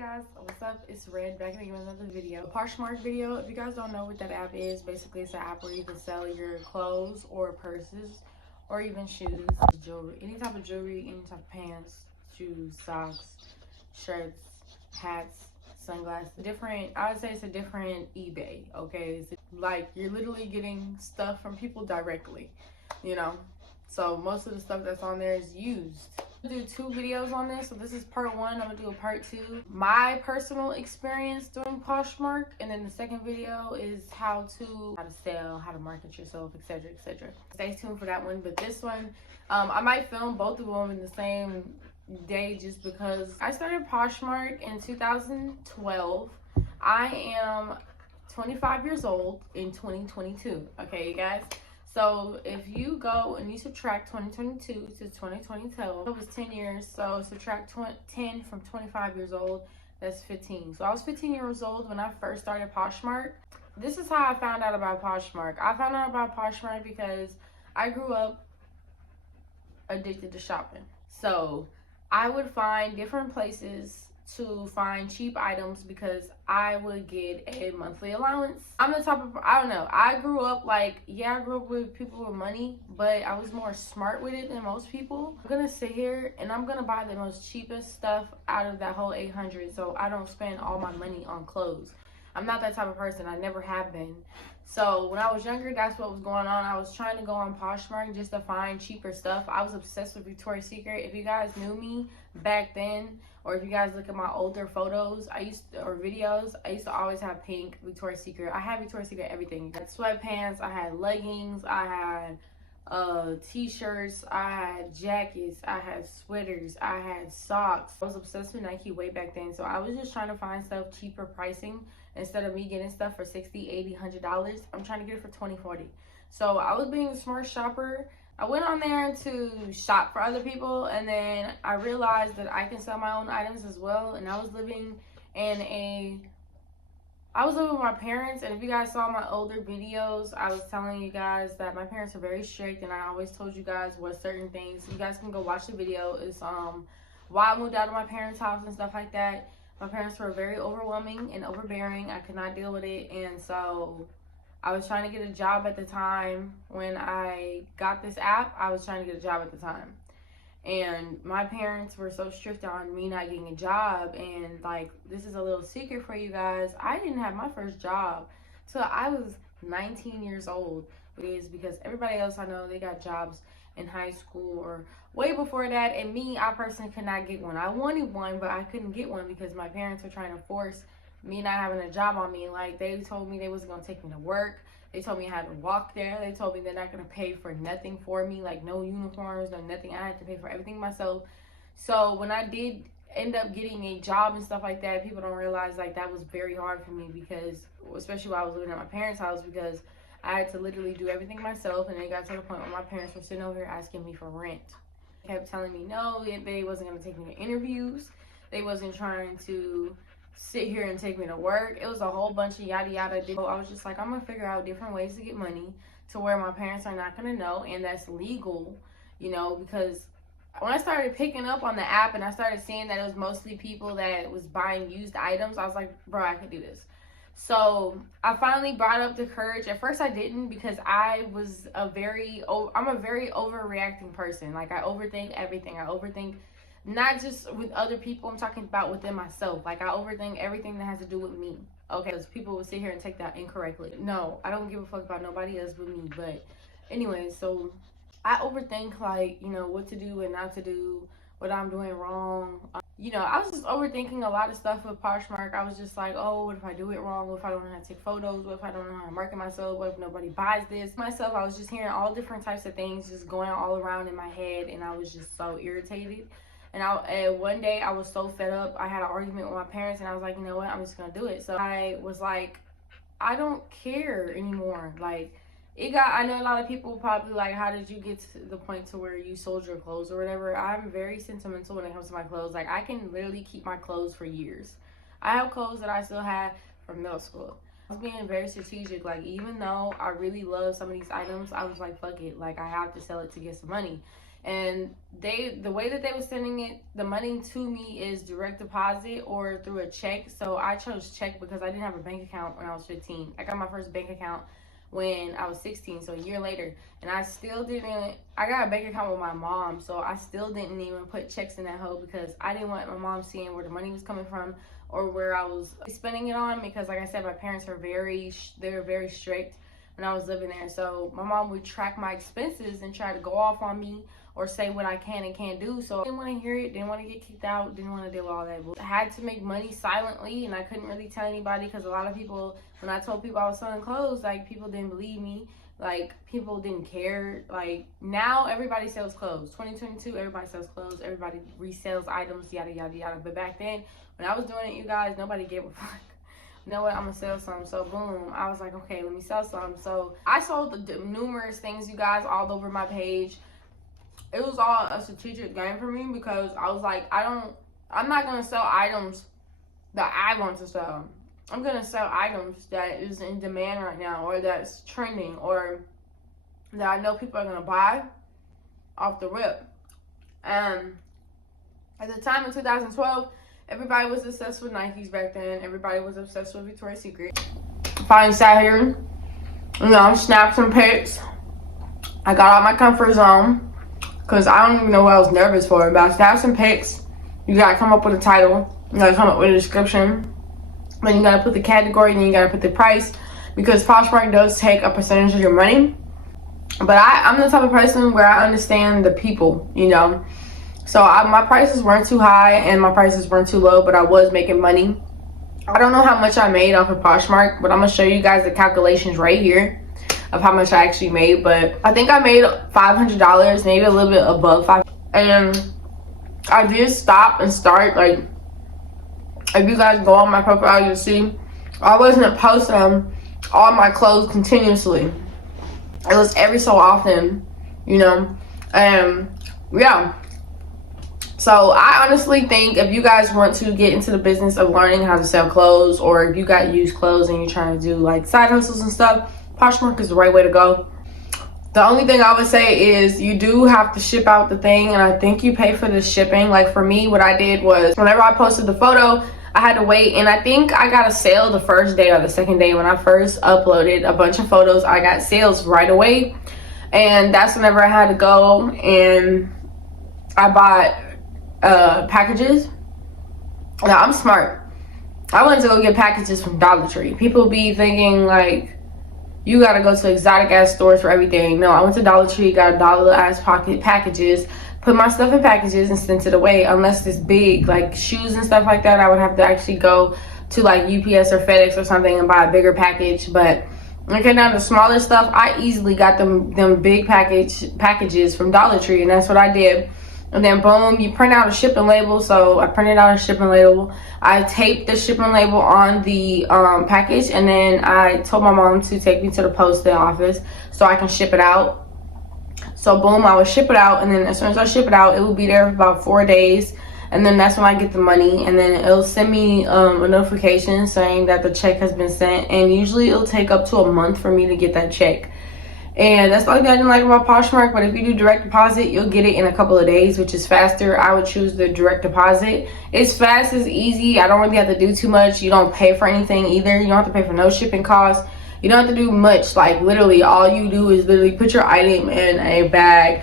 Guys, what's up? It's Red back again with another video. Poshmark video. If you guys don't know what that app is, basically it's an app where you can sell your clothes or purses or even shoes, jewelry, any type of jewelry, any type of pants, shoes, socks, shirts, hats, sunglasses. I would say it's a different eBay, okay? It's like you're literally getting stuff from people directly, you know? So most of the stuff that's on there is used. I'm gonna do 2 videos on this. So this is part 1. I'm gonna do a part 2. My personal experience doing Poshmark, and then the second video is how to sell, how to market yourself, etc., etc. Stay tuned for that one. But this one, I might film both of them in the same day just because I started Poshmark in 2012. I am 25 years old in 2022. Okay, you guys. So if you go and you subtract 2022 to 2022, it was 10 years. So subtract 10 from 25 years old, that's 15. So I was 15 years old when I first started Poshmark. This is how I found out about Poshmark. I found out about Poshmark because I grew up addicted to shopping. So I would find different places to find cheap items because I would get a monthly allowance. I'm the type of, I don't know, I grew up like, yeah, I grew up with people with money, but I was more smart with it than most people. I'm gonna sit here and I'm gonna buy the most cheapest stuff out of that whole 800 so I don't spend all my money on clothes. I'm not that type of person. I never have been. So when I was younger, that's what was going on. I was trying to go on Poshmark just to find cheaper stuff. I was obsessed with Victoria's Secret. If you guys knew me back then, or if you guys look at my older photos, or videos, I used to always have pink Victoria's Secret. I had Victoria's Secret everything. I had sweatpants, I had leggings, I had t-shirts, I had jackets, I had sweaters, I had socks. I was obsessed with Nike way back then, so I was just trying to find stuff cheaper pricing. Instead of me getting stuff for $60, $80, $100, I'm trying to get it for $20, $40. So I was being a smart shopper. I went on there to shop for other people, and then I realized that I can sell my own items as well. And I was living with my parents, and if you guys saw my older videos, I was telling you guys that my parents are very strict, and I always told you guys what certain things. You guys can go watch the video. It's why I moved out of my parents' house and stuff like that. My parents were very overwhelming and overbearing. I could not deal with it, and so I was trying to get a job at the time. When I got this app, I was trying to get a job at the time. And my parents were so strict on me not getting a job. And like, this is a little secret for you guys. I didn't have my first job till I was 19 years old. It is because everybody else I know, they got jobs in high school or way before that. And me, I personally could not get one. I wanted one, but I couldn't get one because my parents were trying to force me not having a job on me. Like, they told me they wasn't gonna take me to work. They told me I had to walk there. They told me they're not gonna pay for nothing for me, like no uniforms, no nothing. I had to pay for everything myself. So when I did end up getting a job and stuff like that, people don't realize like that was very hard for me, because especially while I was living at my parents' house, because I had to literally do everything myself. And it got to the point where my parents were sitting over here asking me for rent. They kept telling me no, they wasn't gonna take me to interviews. They wasn't trying to sit here and take me to work. It was a whole bunch of yada yada. So I was just like, I'm gonna figure out different ways to get money to where my parents are not gonna know, and that's legal, you know, because when I started picking up on the app and I started seeing that it was mostly people that was buying used items, I was like, bro, I can do this. So I finally brought up the courage. At first I didn't, because I'm a very overreacting person. Like, I overthink everything. I overthink not just with other people, I'm talking about within myself. Like, I overthink everything that has to do with me. Okay, because people will sit here and take that incorrectly. No, I don't give a fuck about nobody else but me. But anyway, so I overthink, like, you know, what to do and not to do, what I'm doing wrong. You know, I was just overthinking a lot of stuff with Poshmark. I was just like, oh, what if I do it wrong? What if I don't know how to take photos? What if I don't know how to market myself? What if nobody buys this? Myself, I was just hearing all different types of things just going all around in my head, and I was just so irritated. And one day I was so fed up. I had an argument with my parents, and I was like, you know what, I'm just gonna do it. So I was like, I don't care anymore. Like, I know a lot of people probably like, how did you get to the point to where you sold your clothes or whatever? I'm very sentimental when it comes to my clothes. Like, I can literally keep my clothes for years. I have clothes that I still have from middle school. I was being very strategic. Like, even though I really love some of these items, I was like, fuck it. Like, I have to sell it to get some money. And the way that they were sending the money to me is direct deposit or through a check. So I chose check because I didn't have a bank account when I was 15. I got my first bank account when I was 16, so a year later. And I got a bank account with my mom, so I still didn't even put checks in that hole because I didn't want my mom seeing where the money was coming from or where I was spending it on, because like I said, my parents are very strict when I was living there. So my mom would track my expenses and try to go off on me or say what I can and can't do. So I didn't want to hear it, didn't want to get kicked out, didn't want to deal with all that. I had to make money silently, and I couldn't really tell anybody because a lot of people, when I told people I was selling clothes, like, people didn't believe me. Like, people didn't care. Like, now everybody sells clothes. 2022, everybody sells clothes. Everybody resells items, yada, yada, yada. But back then, when I was doing it, you guys, nobody gave a fuck. You know what, I'm gonna sell some. So boom, I was like, okay, let me sell some. So I sold the numerous things, you guys, all over my page. It was all a strategic game for me because I was like, I'm not gonna sell items that I want to sell. I'm gonna sell items that is in demand right now, or that's trending, or that I know people are gonna buy off the rip. And at the time in 2012, everybody was obsessed with Nikes back then. Everybody was obsessed with Victoria's Secret. Finally sat here, snapped some pics. I got out my comfort zone because I don't even know what I was nervous for. But I snapped some pics. You gotta come up with a title. You gotta come up with a description. Then you gotta put the category, then you gotta put the price, because Poshmark does take a percentage of your money. But I'm the type of person where I understand the people, So my prices weren't too high and my prices weren't too low, but I was making money. I don't know how much I made off of Poshmark, but I'm gonna show you guys the calculations right here of how much I actually made. But I think I made $500, maybe a little bit above $500. And I did stop and start, like, if you guys go on my profile, you'll see I wasn't posting all my clothes continuously. It was every so often, and yeah. So I honestly think if you guys want to get into the business of learning how to sell clothes, or if you got used clothes and you're trying to do like side hustles and stuff, Poshmark is the right way to go. The only thing I would say is you do have to ship out the thing, and I think you pay for the shipping. Like for me, what I did was whenever I posted the photo, I had to wait, and I think I got a sale the first day or the second day. When I first uploaded a bunch of photos, I got sales right away, and that's whenever I had to go and I bought packages. Now I'm smart. I went to go get packages from Dollar Tree. People be thinking like you gotta go to exotic ass stores for everything. No, I went to Dollar Tree, got dollar ass pocket packages, put my stuff in packages and sent it away. Unless it's big, like shoes and stuff like that, I would have to actually go to like UPS or FedEx or something and buy a bigger package. But okay, now the smaller stuff, I easily got them big packages from Dollar Tree, and that's what I did. And then boom, you print out a shipping label. So I printed out a shipping label. I taped the shipping label on the package, and then I told my mom to take me to the post office so I can ship it out. So boom, I would ship it out, and then as soon as I ship it out, it will be there for about 4 days, and then that's when I get the money, and then it'll send me a notification saying that the check has been sent, and usually it'll take up to a month for me to get that check. And that's the only thing I didn't like about Poshmark. But if you do direct deposit, you'll get it in a couple of days, which is faster. I would choose the direct deposit. It's fast, it's easy. I don't really have to do too much. You don't pay for anything either. You don't have to pay for no shipping costs. You don't have to do much. Like literally all you do is literally put your item in a bag,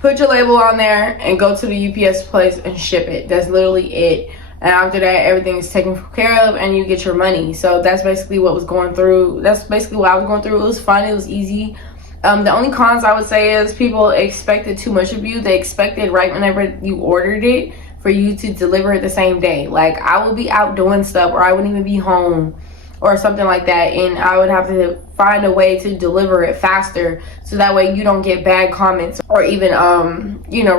put your label on there, and go to the UPS place and ship it. That's literally it. And after that, everything is taken care of and you get your money. So that's basically what was going through. That's basically what I was going through. It was fun, it was easy. The only cons I would say is people expected too much of you. They expected right whenever you ordered it for you to deliver it the same day. Like I would be out doing stuff, or I wouldn't even be home or something like that, and I would have to find a way to deliver it faster so that way you don't get bad comments or even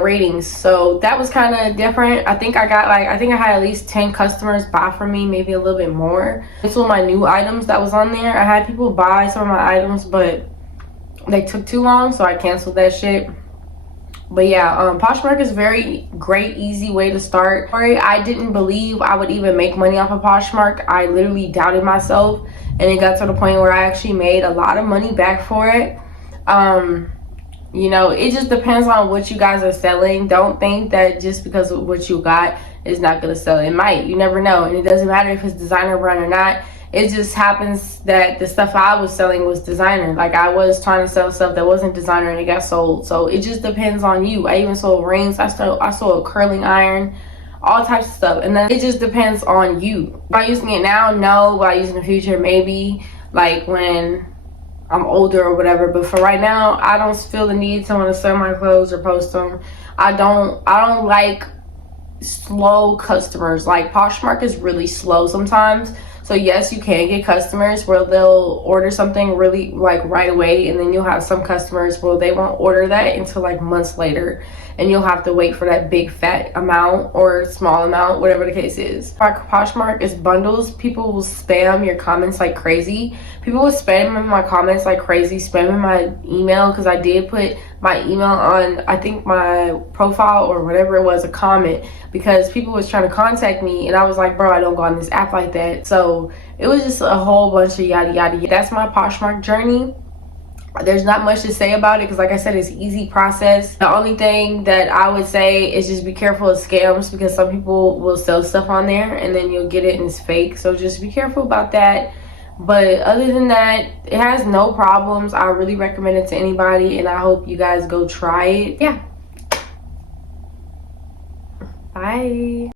ratings. So that was kind of different. I think I had at least 10 customers buy from me, maybe a little bit more. It's one of my new items that was on there. I had people buy some of my items, but they took too long, so I canceled that shit. But yeah, Poshmark is very great, easy way to start. I didn't believe I would even make money off of Poshmark. I literally doubted myself, and it got to the point where I actually made a lot of money back for it. You know, it just depends on what you guys are selling. Don't think that just because of what you got is not going to sell. It might. You never know. And it doesn't matter if it's designer brand or not. It just happens that the stuff I was selling was designer. Like, I was trying to sell stuff that wasn't designer and it got sold. So it just depends on you. I even sold rings. I sold a curling iron, all types of stuff. And then it just depends on you. Am I using it now? No. Will I use it in the future? Maybe. Like when I'm older or whatever. But for right now, I don't feel the need to want to sell my clothes or post them. I don't like slow customers. Like, Poshmark is really slow sometimes. So yes, you can get customers where they'll order something really like right away, and then you'll have some customers where they won't order that until like months later, and you'll have to wait for that big fat amount or small amount, whatever the case is. Poshmark is bundles. People will spam your comments like crazy. People will spam in my comments like crazy, spamming my email, because I did put my email on, I think, my profile or whatever it was, a comment, because people was trying to contact me, and I was like, bro, I don't go on this app like that. So it was just a whole bunch of yada yada. That's my Poshmark journey. There's not much to say about it because, like I said, it's an easy process. The only thing that I would say is just be careful of scams, because some people will sell stuff on there and then you'll get it and it's fake. So just be careful about that. But other than that, it has no problems. I really recommend it to anybody, and I hope you guys go try it. Yeah. Bye.